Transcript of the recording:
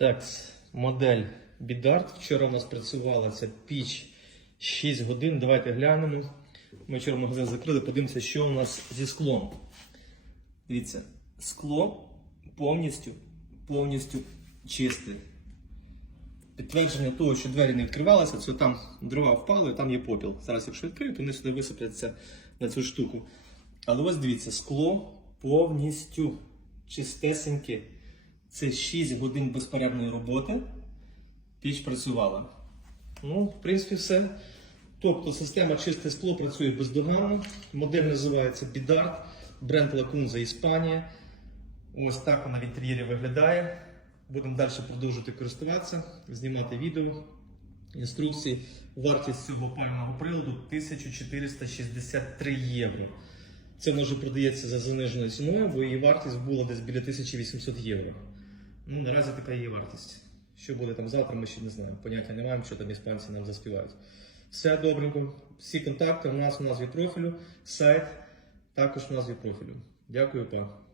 Так, модель Бідарт. Вчора у нас працювала ця піч 6 годин. Давайте глянемо. Ми вчора магазин закрили, подивимося, що у нас зі склом. Дивіться, скло повністю, повністю чисте. Підтвердження того, що двері не відкривалися, це там дрова впали, там є попіл. Зараз, якщо відкрию, то вони сюди висипляться на цю штуку. Але ось дивіться, скло повністю чистесеньке. Це 6 годин безперервної роботи. Піч працювала. Ну, в принципі, все. Тобто система чисте скло працює бездоганно. Модель називається Bidart, бренд Lacunza Іспанія. Ось так вона в інтер'єрі виглядає. Будемо далі продовжувати користуватися, знімати відео, інструкції. Вартість цього пального приладу 1463 євро. Це може продається за заниженою ціною, бо її вартість була десь біля 1800 євро. Ну, наразі така її вартість. Що буде там завтра, ми ще не знаємо. Поняття не маємо, що там іспанці нам заспівають. Все добренько. Всі контакти у нас у назві профілю, сайт також у назві профілю. Дякую, па.